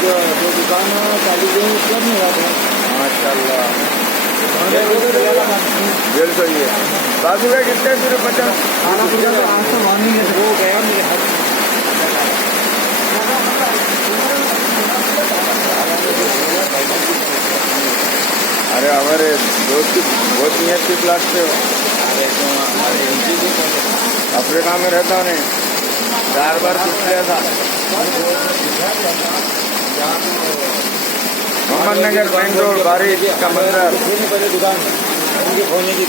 जो दुकान चालू है मतलब नहीं रहते हैं। माशाल्लाह। खानापुर 150 ही है। बाजू का कितने फिर 50? का तो आज तो मॉर्निंग है, वो गया मेरे हाथ। अरे हमारे दोस्त की बहुत नियत की प्लाट से हो। अरे तो हमारे एमपी भी अफ्रीका में रहता नहीं, 4 बार पूछ लिया था। मोहम्मदनगर, मेन रोड, बारिश का मंदिर। पहले दुकान खोलने की